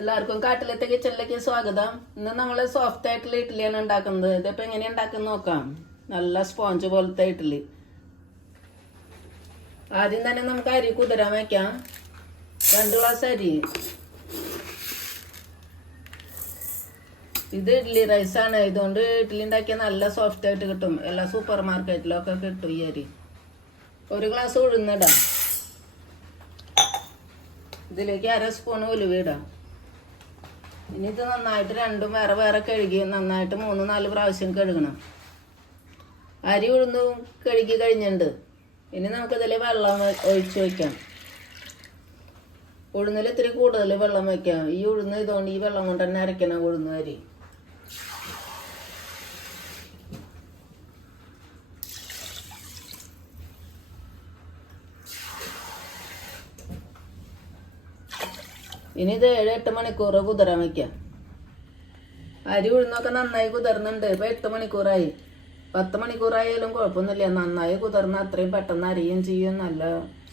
എല്ലാവർക്കും കാട്ടിലത്തെ കിച്ചണിലേക്ക് സ്വാഗതം. ഇന്ന് നമ്മൾ സോഫ്റ്റ് ആയിട്ടുള്ള ഇഡ്ഡലിയാണ് ഉണ്ടാക്കുന്നത്. ഇതിപ്പോൾ എങ്ങനെയാണ് ഉണ്ടാക്കുന്നത് നോക്കാം. നല്ല സ്പോഞ്ച് പോലത്തെ ഇഡ്ഡലി. ആദ്യം തന്നെ നമുക്ക് അരി കുതിരാൻ വയ്ക്കാം. 2 ഗ്ലാസ് അരി. ഇത് ഇഡ്ഡലി റൈസാണ്. ഇതുകൊണ്ട് ഇഡ്ഡലി ഉണ്ടാക്കിയാൽ നല്ല സോഫ്റ്റ് ആയിട്ട് കിട്ടും. എല്ലാ സൂപ്പർ മാർക്കറ്റിലൊക്കെ കിട്ടും ഈ അരി. 1 ഗ്ലാസ് ഉഴുന്നിടാം. ഇതിലേക്ക് 1/2 സ്പൂൺ ഉലുവ ഇടാം. ഇനി ഇത് നന്നായിട്ട് രണ്ടും വേറെ വേറെ കഴുകി നന്നായിട്ട് 3-4 പ്രാവശ്യം കഴുകണം. അരി ഉഴുന്ന് കഴുകി കഴിഞ്ഞിട്ടുണ്ട്. ഇനി നമുക്കിതിൽ വെള്ളം ഒഴിച്ച് വയ്ക്കാം. ഉഴുന്നിൽ ഇത്തിരി കൂടുതൽ വെള്ളം വയ്ക്കാം. ഈ ഉഴുന്ന് ഇതുകൊണ്ട് ഈ വെള്ളം കൊണ്ട് തന്നെ അരയ്ക്കണം ഉഴുന്ന് അരി. ഇനി ഇത് 7-8 മണിക്കൂർ കുതിരാൻ വയ്ക്കാം. അരി ഉഴുന്നൊക്കെ നന്നായി കുതിർന്നുണ്ട്. ഇപ്പം 8 മണിക്കൂറായി. 10 മണിക്കൂറായാലും കുഴപ്പമൊന്നുമില്ല. നന്നായി കുതിർന്ന് അത്രയും പെട്ടെന്ന് അരിയും ചെയ്യും, നല്ല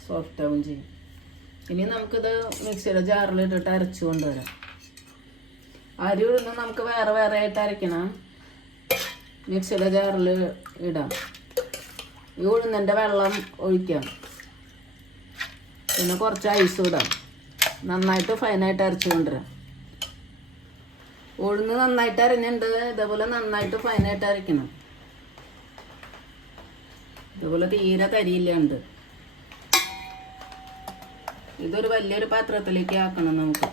സോഫ്റ്റ് ആവും ചെയ്യും. ഇനി നമുക്കിത് മിക്സിയുടെ ജാറിലിട്ടിട്ട് അരച്ചു കൊണ്ടുവരാം. അരി ഉഴുന്ന് നമുക്ക് വേറെ വേറെ ആയിട്ട് അരയ്ക്കണം. മിക്സിയുടെ ജാറിൽ ഇടാം. ഈ ഉഴുന്നിൻ്റെ വെള്ളം ഒഴിക്കാം. പിന്നെ കുറച്ച് ഐസും ഇടാം. നന്നായിട്ട് ഫൈനായിട്ട് അരച്ചു കൊണ്ടുവരാം. ഉഴുന്ന് നന്നായിട്ട് അരഞ്ഞിട്ടുണ്ട്. ഇതേപോലെ നന്നായിട്ട് ഫൈനായിട്ട് അരയ്ക്കണം. ഇതുപോലെ തീരെ തരിയില്ലാണ്ട് ഇതൊരു വലിയൊരു പാത്രത്തിലേക്ക് ആക്കണം. നമുക്ക്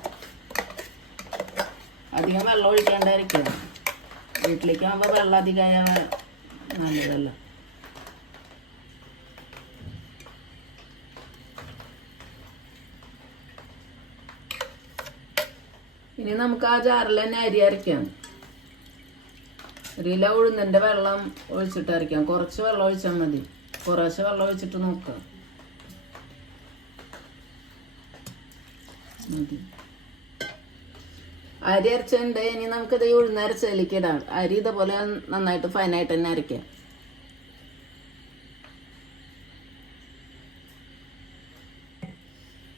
അധികം വെള്ളം ഒഴിക്കാണ്ട് അരയ്ക്കണം. വീട്ടിലേക്ക് ആകുമ്പോൾ വെള്ളം അധികമായ നല്ലതല്ല. ഇനി നമുക്ക് ആ ജാറിൽ തന്നെ അരി അരയ്ക്കാം. അരിയില ഉഴുന്നിൻ്റെ വെള്ളം ഒഴിച്ചിട്ട് അരയ്ക്കാം. കുറച്ച് വെള്ളം ഒഴിച്ചാൽ മതി. കുറേശ്ശെ വെള്ളം ഒഴിച്ചിട്ട് നോക്കാം. മതി. അരി അരച്ചുണ്ട്. ഇനി നമുക്കിത് ഉഴുന്ന് അരച്ചതിലേക്ക് ഇടാം. അരി ഇതേപോലെ നന്നായിട്ട് ഫൈനായിട്ട് തന്നെ അരയ്ക്കാം.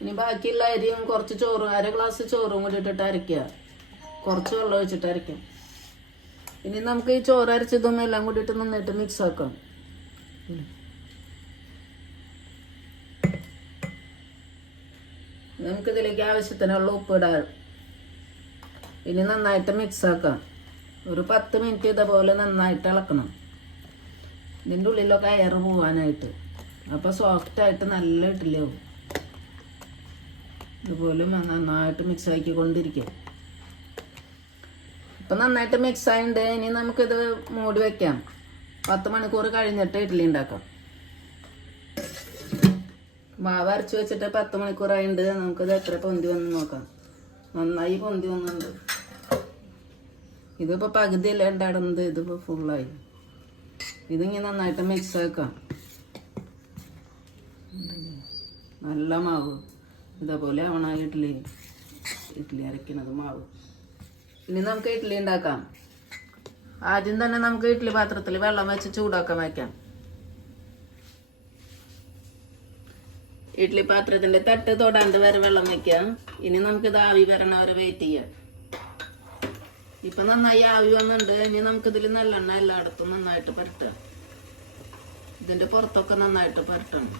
ഇനി ബാക്കിയുള്ള അരിയും കുറച്ച് ചോറും 1/2 ഗ്ലാസ് ചോറും കൂടി ഇട്ടിട്ട് അരയ്ക്കുക. കുറച്ച് വെള്ളം ഒഴിച്ചിട്ട് അരയ്ക്കാം. ഇനി നമുക്ക് ഈ ചോറ് അരച്ചതും എല്ലാം കൂടിയിട്ട് നന്നായിട്ട് മിക്സ് ആക്കാം. നമുക്കിതിലേക്ക് ആവശ്യത്തിനുള്ള ഉപ്പിടാം. ഇനി നന്നായിട്ട് മിക്സ് ആക്കാം. ഒരു 10 മിനിറ്റ് ഇതേപോലെ നന്നായിട്ട് ഇളക്കണം. ഇതിൻ്റെ ഉള്ളിലൊക്കെ എയർ പോവാനായിട്ട്. അപ്പോൾ സോഫ്റ്റായിട്ട് നല്ല ഇഡ്ഡലിയാവും. ഇതുപോലെ നന്നായിട്ട് മിക്സ് ആക്കിക്കൊണ്ടിരിക്കുക. ഇപ്പം നന്നായിട്ട് മിക്സ് ആയിട്ടുണ്ട്. ഇനി നമുക്കിത് മൂടി വയ്ക്കാം. 10 മണിക്കൂർ കഴിഞ്ഞിട്ട് ഇഡ്ഡലി ഉണ്ടാക്കാം. മാവ് അരച്ച് വെച്ചിട്ട് 10 മണിക്കൂറായിട്ടുണ്ട്. നമുക്കിത് എത്ര പൊന്തി വന്ന് നോക്കാം. നന്നായി പൊന്തി വന്നിട്ടുണ്ട്. ഇതിപ്പോൾ പകുതിയല്ല ഉണ്ടാടുന്നത്. ഇതിപ്പോൾ ഫുള്ളായി. ഇതിങ്ങനെ നന്നായിട്ട് മിക്സ് ആക്കാം. നല്ല മാവ് ഇതേപോലെ ആവണം ഇഡ്ഡലി അരയ്ക്കുന്നത് മാവ്. ഇനി നമുക്ക് ഇഡ്ഡലി ഉണ്ടാക്കാം. ആദ്യം തന്നെ നമുക്ക് ഇഡ്ഡലി പാത്രത്തിൽ വെള്ളം വെച്ച് ചൂടാക്കാൻ വയ്ക്കാം. ഇഡ്ഡലി പാത്രത്തിൻ്റെ തട്ട് തൊടാണ്ട് വരെ വെള്ളം വയ്ക്കാം. ഇനി നമുക്കിത് ആവി വരണ വരെ വെയിറ്റ് ചെയ്യാം. ഇപ്പം നന്നായി ആവി വന്നിട്ടുണ്ട്. ഇനി നമുക്കിതിൽ നല്ലെണ്ണ എല്ലായിടത്തും നന്നായിട്ട് പുരട്ടുക. ഇതിൻ്റെ പുറത്തൊക്കെ നന്നായിട്ട് പുരട്ടണം.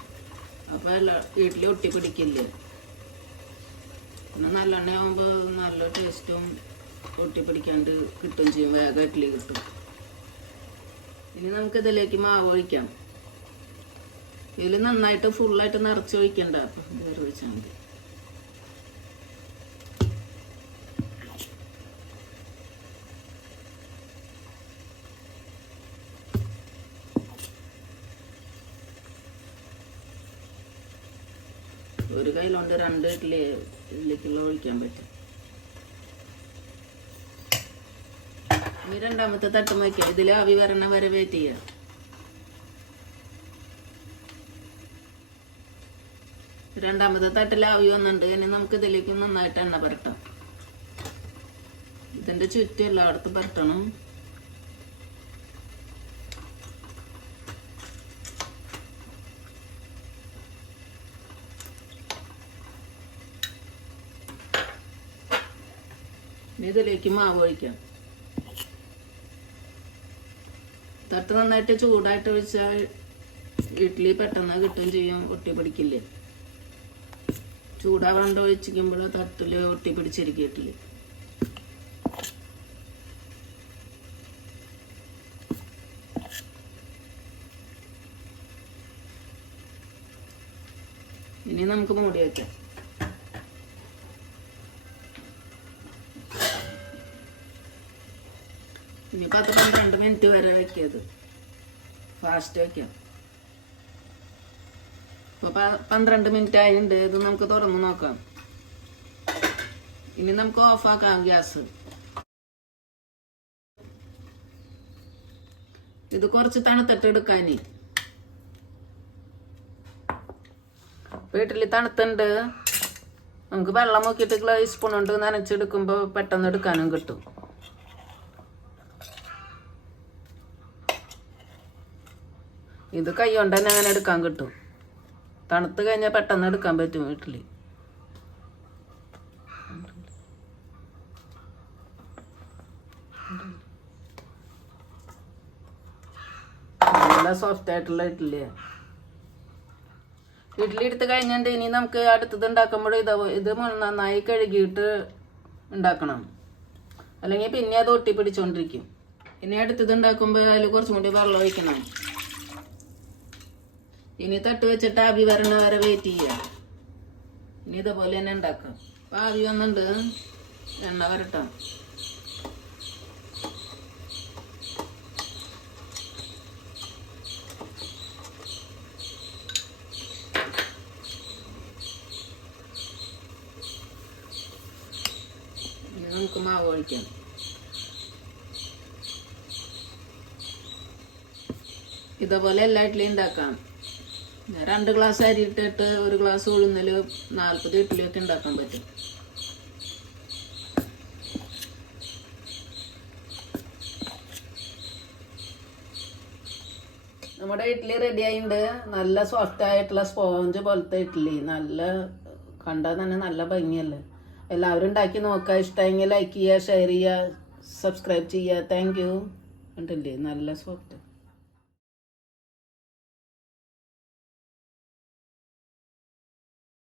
അപ്പോൾ ഇഡ്ഡലി ഒട്ടി പിടിക്കില്ലേ. പിന്നെ നല്ലെണ്ണ ആകുമ്പോൾ നല്ല ടേസ്റ്റും ഒട്ടിപ്പിടിക്കാണ്ട് കിട്ടും ചെയ്യും. വേഗം ഇഡ്ഡലി കിട്ടും. ഇനി നമുക്കിതിലേക്ക് മാവ് ഒഴിക്കാം. ഇതിൽ നന്നായിട്ട് ഫുള്ളായിട്ട് നിറച്ച് ഒഴിക്കണ്ട. അപ്പം വേറെ ഒഴിച്ചാൽ മതി. ഒരു കയ്യിലുണ്ട് 2 ഇഡ്ഡലിക്കുള്ള ഒഴിക്കാൻ പറ്റും. ഇനി രണ്ടാമത്തെ തട്ടും വയ്ക്കാം. ഇതിൽ ആവി വരണ വരെ വെയിറ്റ് ചെയ്യാം. രണ്ടാമത്തെ തട്ടിൽ ആവി വന്നിട്ടുണ്ട്. ഇനി നമുക്ക് ഇതിലേക്ക് നന്നായിട്ട് എണ്ണ പുരട്ടാം. ഇതിൻ്റെ ചുറ്റും എല്ലായിടത്തും പുരട്ടണം. ഇനി ഇതിലേക്ക് മാവ് ഒഴിക്കാം. തട്ട് നന്നായിട്ട് ചൂടായിട്ട് ഒഴിച്ചാൽ ഇഡ്ഡലി പെട്ടെന്ന് കിട്ടുകയും ചെയ്യും, ഒട്ടി പിടിക്കില്ലേ. ചൂടാവാണ്ട് ഒഴിച്ചിരിക്കുമ്പോൾ തട്ടിൽ ഒട്ടി പിടിച്ചിരിക്കും ഇഡ്ഡലി. ഇനി നമുക്ക് മൂടി വയ്ക്കാം. ഇനി 10-12 മിനിറ്റ് വരെ വയ്ക്കത്, ഫാസ്റ്റ് വയ്ക്കാം. ഇപ്പോൾ 12 മിനിറ്റ് ആയിട്ടുണ്ട്. ഇത് നമുക്ക് തുറന്ന് നോക്കാം. ഇനി നമുക്ക് ഓഫാക്കാം ഗ്യാസ്. ഇത് കുറച്ച് തണുത്തിട്ട് എടുക്കാനി. വീട്ടിൽ തണുത്തുണ്ട്. നമുക്ക് വെള്ളം നോക്കിയിട്ട് സ്പൂൺ കൊണ്ട് നനച്ചെടുക്കുമ്പോൾ പെട്ടെന്ന് എടുക്കാനും കിട്ടും. ഇത് കൈ കൊണ്ട് തന്നെ അങ്ങനെ എടുക്കാൻ കിട്ടും. തണുത്ത് കഴിഞ്ഞാൽ പെട്ടെന്ന് എടുക്കാൻ പറ്റും വീട്ടിൽ. നല്ല സോഫ്റ്റ് ആയിട്ടുള്ള ഇഡ്ഡലിയാണ്. ഇഡ്ഡലി എടുത്ത് കഴിഞ്ഞിട്ട് ഇനി നമുക്ക് അടുത്തത് ഉണ്ടാക്കുമ്പോൾ ഇത് നന്നായി കഴുകിയിട്ട് ഉണ്ടാക്കണം, അല്ലെങ്കിൽ പിന്നെ അത് ഒട്ടി പിടിച്ചോണ്ടിരിക്കും. ഇനി അടുത്തത് ഉണ്ടാക്കുമ്പോൾ അതിൽ കുറച്ചും കൂടി വെള്ളം ഒഴിക്കണം. ഇനി തട്ട് വെച്ചിട്ട് ആവി വരണ വരെ വെയിറ്റ് ചെയ്യാം. ഇനി ഇതേപോലെ തന്നെ ഉണ്ടാക്കാം. അപ്പം ആവി വന്നിട്ട് എണ്ണ വരട്ടാം. ഇനി നമുക്ക് മാവ് ഒഴിക്കാം. ഇതേപോലെ എല്ലാ ഇഡ്ഡലിയും ഉണ്ടാക്കാം. 2 ഗ്ലാസ് അരി ഇട്ടിട്ട് 1 ഗ്ലാസ് ഉഴുന്നിൽ 40 ഇഡ്ഡലിയൊക്കെ ഉണ്ടാക്കാൻ പറ്റും. നമ്മുടെ ഇഡ്ഡലി റെഡി ആയിട്ടുണ്ട്. നല്ല സോഫ്റ്റ് ആയിട്ടുള്ള സ്പോഞ്ച് പോലത്തെ ഇഡ്ഡലി. നല്ല കണ്ടാൽ തന്നെ നല്ല ഭംഗിയല്ലേ. എല്ലാവരും ഉണ്ടാക്കി നോക്കുക. ഇഷ്ടമെങ്കിൽ ലൈക്ക് ചെയ്യുക, ഷെയർ ചെയ്യുക, സബ്സ്ക്രൈബ് ചെയ്യുക. Thank you. ഉണ്ടല്ലേ നല്ല സോഫ്റ്റ്.